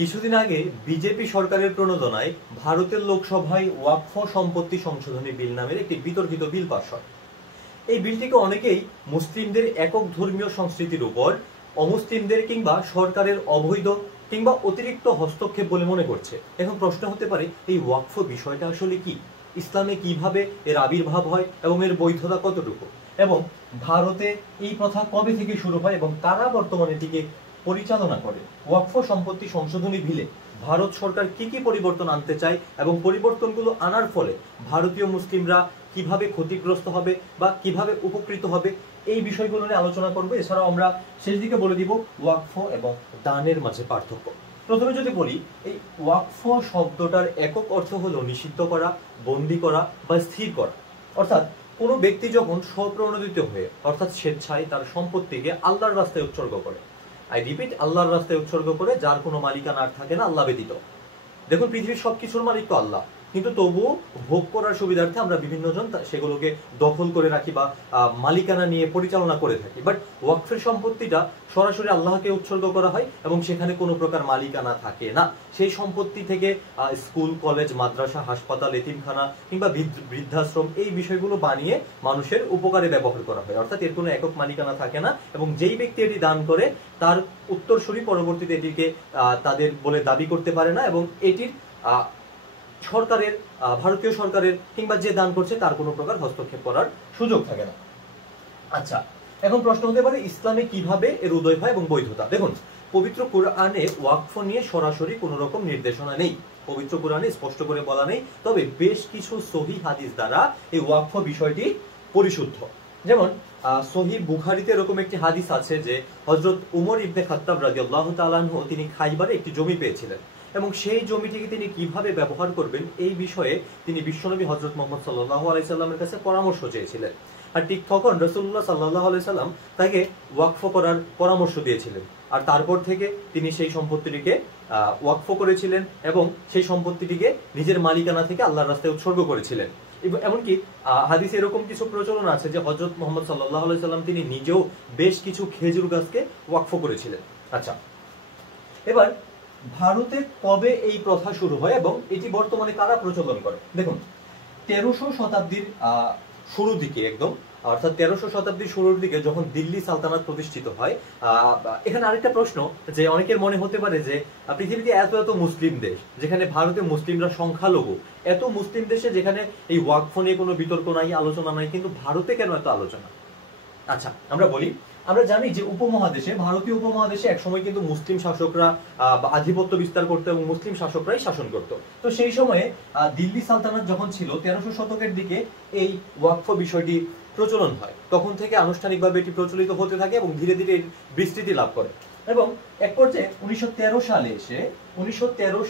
কিছুদিন আগে বিজেপি সরকারের প্রণোদনায় ভারতের লোকসভায় ওয়াকফ সম্পত্তি সংশোধনী বিল নামের একটি বিতর্কিত বিল পাস হয়। এই বিলটিকে অনেকেই মুসলিমদের একক ধর্মীয় সংস্কৃতির উপর অমুসলিমদের কিংবা সরকারের অবৈধ কিংবা অতিরিক্ত হস্তক্ষেপ বলে মনে করছে। এখন প্রশ্ন হতে পারে, এই ওয়াকফ বিষয়টা আসলে কি, ইসলামে কিভাবে এর আবির্ভাব হয় এবং এর বৈধতা কতটুকু, এবং ভারতে এই প্রথা কবে থেকে শুরু হয় এবং কারা বর্তমানে এটিকে পরিচালনা করে। ওয়াকফ সম্পত্তি সংশোধনী বিলে ভারত সরকার কি কি পরিবর্তন আনতে চায় এবং পরিবর্তনগুলো আনার ফলে ভারতীয় মুসলিমরা কিভাবে ক্ষতিগ্রস্ত হবে বা কিভাবে উপকৃত হবে, এই বিষয়গুলো নিয়ে আলোচনা করবো। এছাড়াও আমরা শেষ দিকে বলে দিব ওয়াকফ এবং দানের মাঝে পার্থক্য। প্রথমে যদি বলি, এই ওয়াকফ শব্দটার একক অর্থ হলো নিষিদ্ধ করা, বন্দী করা বা স্থির করা। অর্থাৎ কোনো ব্যক্তি যখন স্বপ্রণোদিত হয়ে অর্থাৎ স্বেচ্ছায় তার সম্পত্তিকে আল্লাহর রাস্তায় উৎসর্গ করে, আই রিপিট, আল্লাহর রাস্তায় উৎসর্গ করে, যার কোনো মালিকানা আর থাকে না আল্লাহ ব্যতীত। দেখুন, পৃথিবীর সবকিছুর মালিক তো আল্লাহ, কিন্তু তবুও ভোগ করার সুবিধার্থে আমরা বিভিন্ন জন সেগুলোকে দখল করে রাখি বা মালিকানা নিয়ে পরিচালনা করে থাকি। বাট ওয়াকফের সম্পত্তিটা সরাসরি আল্লাহকে উৎসর্গ করা হয় এবং সেখানে কোনো প্রকার মালিকানা থাকে না। সেই সম্পত্তি থেকে স্কুল, কলেজ, মাদ্রাসা, হাসপাতাল, এতিমখানা কিংবা বৃদ্ধাশ্রম, এই বিষয়গুলো বানিয়ে মানুষের উপকারে ব্যবহার করা হয়। অর্থাৎ এর কোনো একক মালিকানা থাকে না এবং যেই ব্যক্তি এটি দান করে তার উত্তরসূরি পরবর্তীতে এটিকে তাদের বলে দাবি করতে পারে না এবং এটির সরকারের, ভারতীয় সরকারের কিংবা যে দান করছে তার কোনো প্রকার হস্তক্ষেপ করার সুযোগ থাকে না। আচ্ছা, এখন প্রশ্ন হতে পারে ইসলামে কিভাবে এর উদয় হয় এবং বৈধতা। দেখুন, পবিত্র কুরআনে ওয়াকফ নিয়ে সরাসরি কোনো রকম নির্দেশনা নেই, পবিত্র কুরআনে স্পষ্ট করে বলা নেই। তবে বেশ কিছু সহিহ হাদিস দ্বারা এই ওয়াকফ বিষয়টি পরিশুদ্ধ। যেমন সহিহ বুখারীতে এরকম একটি হাদিস আছে যে হযরত উমর ইবনে খাত্তাব রাদিয়াল্লাহু তাআলা আনহু তিনি খাইবারে একটি জমি পেয়েছিলেন এবং সেই জমিটিকে তিনি কিভাবে ব্যবহার করবেন এই বিষয়ে তিনি বিশ্বনবী হযরত মুহাম্মদ সাল্লাল্লাহু আলাইহি সাল্লামের কাছে পরামর্শ চেয়েছিলেন। আর ঠিক তখন রাসূলুল্লাহ সাল্লাল্লাহু আলাইহি সাল্লাম তাকে ওয়াকফ করার পরামর্শ দিয়েছিলেন। আর তারপর থেকে তিনি সেই সম্পত্তিটিকে ওয়াকফ করেছিলেন এবং সেই সম্পত্তিটিকে নিজের মালিকানা থেকে আল্লাহর রাস্তায় উৎসর্গ করেছিলেন। এমনকি হাদিসে এরকম কিছু প্রচলন আছে যে হযরত মুহাম্মদ সাল্লাল্লাহু আলাইহি সাল্লাম তিনি নিজেও বেশ কিছু খেজুর গাছকে ওয়াকফ করেছিলেন। আচ্ছা, এবার ভারতে কবে এই প্রথা শুরু হয় এবং এটি বর্তমানে কারা প্রচলন করে। দেখুন, 1300 শতাব্দীর শুরুর দিকে, একদম অর্থাৎ 1300 শতাব্দীর শুরুর দিকে যখন দিল্লি সালতানাত প্রতিষ্ঠিত হয়। এখানে আরেকটা প্রশ্ন যে অনেকের মনে হতে পারে যে পৃথিবীতে এত এত মুসলিম দেশ, যেখানে ভারতে মুসলিমরা সংখ্যালঘু, এত মুসলিম দেশে যেখানে এই ওয়াকফ নিয়ে কোনো বিতর্ক নাই, আলোচনা নাই, কিন্তু ভারতে কেন এত আলোচনা। আচ্ছা, আমরা বলি, আমরা জানি যে উপমহাদেশে, ভারতীয় উপমহাদেশে একসময় কিন্তু মুসলিম শাসকরা আধিপত্য বিস্তার করতো এবং মুসলিম শাসকরাই শাসন করত। তো সেই সময়ে দিল্লি সালতানাত যখন ছিল 1300 শতকের দিকে এই ওয়াকফ বিষয়টি প্রচলন হয়। তখন থেকে আনুষ্ঠানিকভাবে এটি প্রচলিত হতে থাকে এবং ধীরে ধীরে বিস্তৃতি লাভ করে এবং এক পর্যায়ে 1913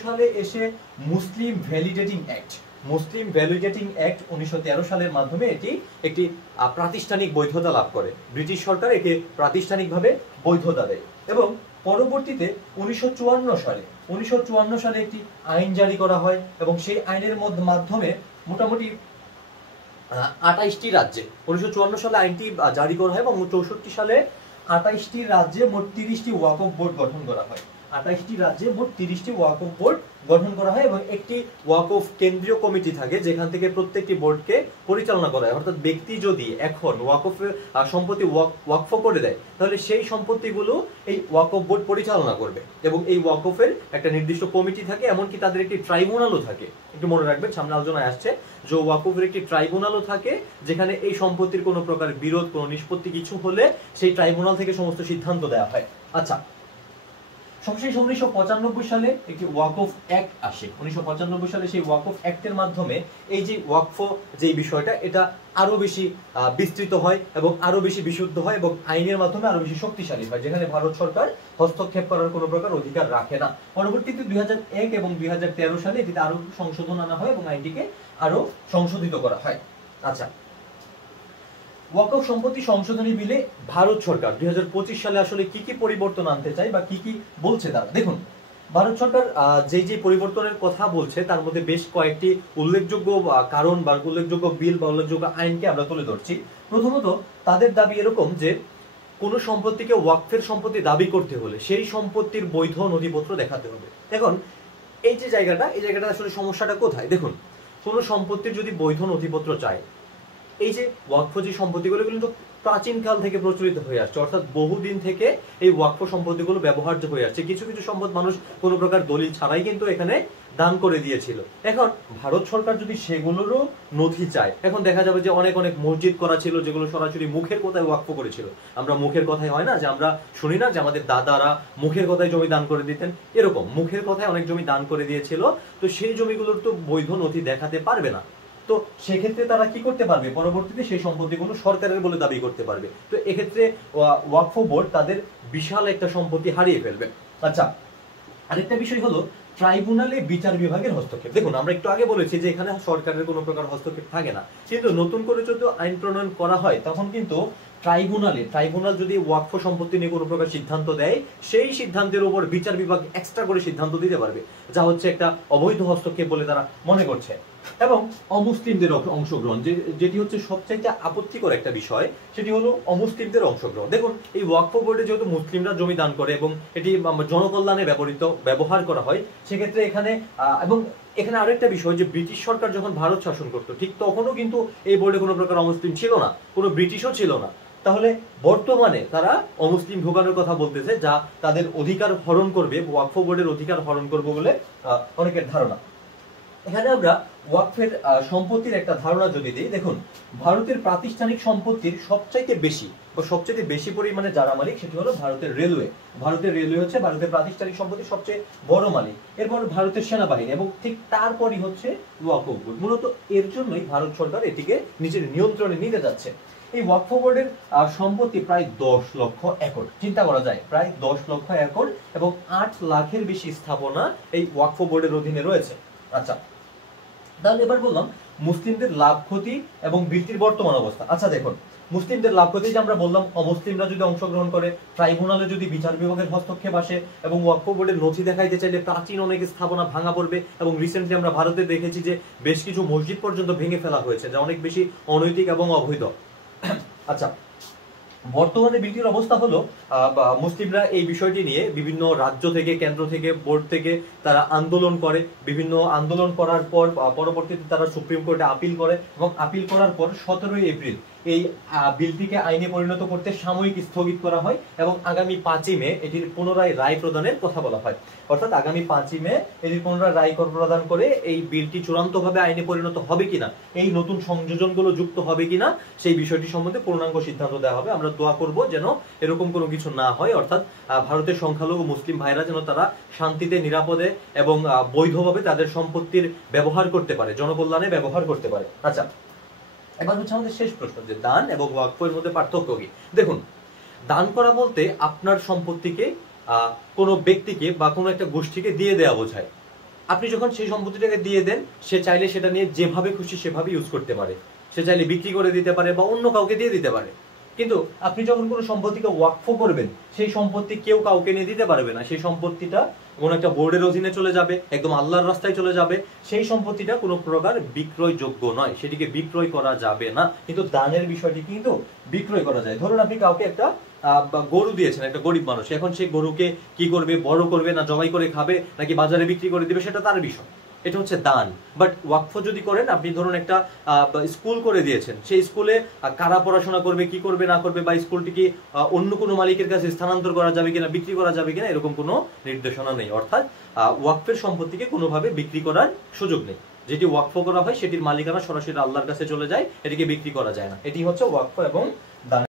সালে এসে মুসলিম ভ্যালিডেটিং অ্যাক্ট 1913 সালের মাধ্যমে এটি একটি প্রাতিষ্ঠানিক বৈধতা লাভ করে। ব্রিটিশ সরকার একে প্রাতিষ্ঠানিকভাবে বৈধতা দেয় এবং পরবর্তীতে 1954 সালে একটি আইন জারি করা হয় এবং সেই আইনের মাধ্যমে মোটামুটি 28টি রাজ্যে 1954 সালে আইনটি জারি করা হয় এবং 64 সালে 28টি রাজ্যে মোট 30টি ওয়াকফ বোর্ড গঠন করা হয়। 28টি রাজ্যে মোট 30টি ওয়াকফ বোর্ড গঠন করা হয় এবং একটি ওয়াকফ কেন্দ্রীয় কমিটি থাকে যেখান থেকে প্রত্যেকটি বোর্ডকে পরিচালনা করা হয়। অর্থাৎ ব্যক্তি যদি এখন ওয়াকফের সম্পত্তি ওয়াকফ করে দেয় তাহলে সেই সম্পত্তিগুলো এই ওয়াকফ বোর্ড পরিচালনা করবে এবং এই ওয়াকফের একটা নির্দিষ্ট কমিটি থাকে, এমনকি তাদের একটি ট্রাইব্যুনালও থাকে। একটু মনে রাখবেন, সামনে আলোচনায় আসছে যে ওয়াকফের একটি ট্রাইব্যুনালও থাকে যেখানে এই সম্পত্তির কোনো প্রকার বিরোধ, কোনো নিষ্পত্তি কিছু হলে সেই ট্রাইব্যুনাল থেকে সমস্ত সিদ্ধান্ত দেওয়া হয়। আচ্ছা, সবশেষ 1995 সালে একটি ওয়াকফ অ্যাক্ট আসে। 1995 সালে সেই ওয়াকফ অ্যাক্টের মাধ্যমে এই যে ওয়াকফ যে বিষয়টা, এটা আরো বেশি বিস্তৃত হয় এবং আরো বেশি বিশুদ্ধ হয় এবং আইনের মাধ্যমে আরো বেশি শক্তিশালী হয়, যেখানে ভারত সরকার হস্তক্ষেপ করার কোনো প্রকার অধিকার রাখে না। পরবর্তীতে 2001 এবং 2013 সালে এটিতে আরো সংশোধন আনা হয় এবং আইনটিকে আরো সংশোধিত করা হয়। আচ্ছা, ওয়াকফ সম্পত্তি সংশোধনী বিলে ভারত সরকার 2025 সালে আসলে কি কি পরিবর্তন আনতে চায় বা কি কি বলছে তারা। দেখুন, ভারত সরকার যে পরিবর্তনের কথা বলছে তার মধ্যে বেশ কয়েকটি উল্লেখযোগ্য কারণ বা উল্লেখযোগ্য বিল বা উল্লেখযোগ্য আইনকে আমরা তুলে ধরছি। প্রথমত, তাদের দাবি এরকম যে কোনো সম্পত্তিকে ওয়াকফের সম্পত্তি দাবি করতে হলে সেই সম্পত্তির বৈধ নথিপত্র দেখাতে হবে। এখন এই যে জায়গাটা, এই জায়গাটা আসলে সমস্যাটা কোথায়? দেখুন, কোনো সম্পত্তির যদি বৈধ নথিপত্র চায়, এই যে ওয়াকফ যে সম্পত্তিগুলো কিন্তু প্রাচীনকাল থেকে প্রচলিত হয়ে আসছে, অর্থাৎ বহুদিন থেকে এই ওয়াকফ সম্পত্তিগুলো ব্যবহার্য হয়ে আসছে। কিছু কিছু সম্পদ মানুষ কোনো প্রকার দলিল ছাড়াই কিন্তু এখানে দান করে দিয়েছিল। এখন ভারত সরকার যদি সেগুলোরও নথি চায়, এখন দেখা যাবে যে অনেক অনেক মসজিদ করা ছিল যেগুলো সরাসরি মুখের কথায় ওয়াকফ করেছিল। আমরা মুখের কথায় হয় না যে আমরা শুনি না যে আমাদের দাদারা মুখের কথায় জমি দান করে দিতেন, এরকম মুখের কথায় অনেক জমি দান করে দিয়েছিল। তো সেই জমিগুলোর তো বৈধ নথি দেখাতে পারবে না, তো সেক্ষেত্রে তারা কি করতে পারবে? পরবর্তীতে সেই সম্পত্তিগুলো সরকারের বলে দাবি করতে পারবে। তো এক্ষেত্রে ওয়াকফ বোর্ড তাদের বিশাল একটা সম্পত্তি হারিয়ে ফেলবে। আচ্ছা, আরেকটা বিষয় হলো ট্রাইব্যুনালে বিচার বিভাগের হস্তক্ষেপ। দেখুন, আমরা একটু আগে বলেছি যে এখানে সরকারের কোনো প্রকার হস্তক্ষেপ থাকে না, কিন্তু নতুন করে যদি আইন প্রণয়ন করা হয় তখন কিন্তু ট্রাইব্যুনাল যদি ওয়াকফ সম্পত্তি নিয়ে কোনো প্রকার সিদ্ধান্ত দেয়, সেই সিদ্ধান্তের উপর বিচার বিভাগ এক্সট্রা করে সিদ্ধান্ত দিতে পারবে, যা হচ্ছে একটা অবৈধ হস্তক্ষেপ বলে তারা মনে করছে। এবং অমুসলিমদের অংশগ্রহণ, যেটি হচ্ছে সবচাইতে আপত্তিকর একটা বিষয়, সেটি হলো অমুসলিমদের অংশগ্রহণ। দেখুন, এই ওয়াকফ বোর্ডে যেহেতু মুসলিমরা জমি দান করে এবং এটি জনকল্যাণে ব্যবহার করা হয়, সেক্ষেত্রে এখানে এবং এখানে আরেকটা বিষয় যে ব্রিটিশ সরকার যখন ভারত শাসন করতো, ঠিক তখনও কিন্তু এই বোর্ডে কোনো প্রকার অমুসলিম ছিল না, কোনো ব্রিটিশও ছিল না। তাহলে বর্তমানে তারা অমুসলিম ঢোকানোর কথা বলতেছে, যা তাদের অধিকার হরণ করবে, ওয়াকফ বোর্ডের অধিকার হরণ করবে বলে অনেকের ধারণা। এখানে আমরা ওয়াকফের সম্পত্তির একটা ধারণা যদি দিই, দেখুন, ভারতের প্রাতিষ্ঠানিক সম্পত্তির সবচাইতে বেশি পরিমাণে যারা মালিক সেটি হলো ভারতের রেলওয়ে। ভারতের রেলওয়ে হচ্ছে ভারতের প্রাতিষ্ঠানিক সম্পত্তির সবচেয়ে বড় মালিক, এরপর ভারতের সেনাবাহিনী এবং ঠিক তারপরই হচ্ছে ওয়াকফ বোর্ড। মূলত এর জন্যই ভারত সরকার এটিকে নিজের নিয়ন্ত্রণে নিতে যাচ্ছে। এই ওয়াকফ বোর্ডের সম্পত্তি প্রায় 10 লক্ষ একর, চিন্তা করা যায়, প্রায় 10 লক্ষ একর এবং 8 লাখের বেশি স্থাপনা এই ওয়াকফ বোর্ডের অধীনে রয়েছে। আচ্ছা, তাহলে এবার বললাম মুসলিমদের লাভ ক্ষতি এবং বিলটির বর্তমান অবস্থা। আচ্ছা দেখুন, মুসলিমদের লাভ ক্ষতি যে আমরা বললাম, অমুসলিমরা যদি অংশগ্রহণ করে, ট্রাইব্যুনালে যদি বিচার বিভাগের হস্তক্ষেপ আসে এবং ওয়াকফ বোর্ডের নথি দেখাইতে চাইলে প্রাচীন অনেক স্থাপনা ভাঙা পড়বে। এবং রিসেন্টলি আমরা ভারতে দেখেছি যে বেশ কিছু মসজিদ পর্যন্ত ভেঙে ফেলা হয়েছে, যা অনেক বেশি অনৈতিক এবং অবৈধ। আচ্ছা, বর্তমানে বিলটির অবস্থা হলো মুসলিমরা এই বিষয়টি নিয়ে বিভিন্ন রাজ্য থেকে, কেন্দ্র থেকে, বোর্ড থেকে তারা আন্দোলন করে। বিভিন্ন আন্দোলন করার পর পরবর্তীতে তারা সুপ্রিম কোর্টে আপিল করে এবং আপিল করার পর 17 এপ্রিল এই বিলটিকে আইনে পরিণত করতে সাময়িক স্থগিত করা হয় এবং আগামী 5 মে এটির পুনরায় রায় প্রদানের কথা বলা হয়। অর্থাৎ আগামী 5 মে এটির পুনরায় রায় প্রদান করে এই বিলটি চূড়ান্তভাবে আইনে পরিণত হবে কিনা, এই নতুন সংযোজনগুলো যুক্ত হবে কিনা, সেই বিষয়টি সম্বন্ধে পূর্ণাঙ্গ সিদ্ধান্ত দেওয়া হবে। আমরা দোয়া করব যেন এরকম কোনো কিছু না হয়, অর্থাৎ ভারতের সংখ্যালঘু মুসলিম ভাইরা যেন তারা শান্তিতে, নিরাপদে এবং বৈধভাবে তাদের সম্পত্তির ব্যবহার করতে পারে, জনকল্যাণে ব্যবহার করতে পারে। আচ্ছা, এবার হচ্ছে আমাদের শেষ প্রশ্ন যে দান এবং ওয়াকফের মধ্যে পার্থক্য কি? দেখুন, দান করা বলতে আপনার সম্পত্তিকে কোনো ব্যক্তিকে বা কোনো একটা গোষ্ঠীকে দিয়ে দেওয়া বোঝায়। আপনি যখন সেই সম্পত্তিটাকে দিয়ে দেন, সে চাইলে সেটা নিয়ে যেভাবে খুশি সেভাবে ইউজ করতে পারে, সে চাইলে বিক্রি করে দিতে পারে বা অন্য কাউকে দিয়ে দিতে পারে। কিন্তু আপনি যখন কোনো সম্পত্তিকে ওয়াকফ করবেন, সেই সম্পত্তি কেউ কাউকে নিয়ে দিতে পারবে না, সেই সম্পত্তিটা কোন একটা বোর্ডের অধীনে চলে যাবে, একদম আল্লাহর রাস্তায় চলে যাবে। সেই সম্পত্তিটা কোনো প্রকার বিক্রয়যোগ্য নয়, সেটিকে বিক্রয় করা যাবে না। কিন্তু দানের বিষয়টি কিন্তু বিক্রয় করা যায়। ধরুন আপনি কাউকে একটা গরু দিয়েছেন, একটা গরিব মানুষ, এখন সেই গরুকে কি করবে, বড় করবে না জবাই করে খাবে নাকি বাজারে বিক্রি করে দিবে, সেটা তার বিষয়, এটা হচ্ছে দান। বাট ওয়াকফ যদি করেন, আপনি ধরুন একটা স্কুল করে দিয়েছেন, সেই স্কুলে কারা পড়াশোনা করবে, কি করবে না করবে, বা স্কুলটি কি অন্য কোনো মালিকের কাছে স্থানান্তর করা যাবে কিনা, বিক্রি করা যাবে কিনা, এরকম কোনো নির্দেশনা নেই। অর্থাৎ ওয়াকফের সম্পত্তিকে কোনোভাবে বিক্রি করার সুযোগ নেই। যেটি ওয়াকফ করা হয় সেটির মালিকানা সরাসরি আল্লাহর কাছে চলে যায়, এটিকে বিক্রি করা যায় না। এটি হচ্ছে ওয়াকফ এবং দান।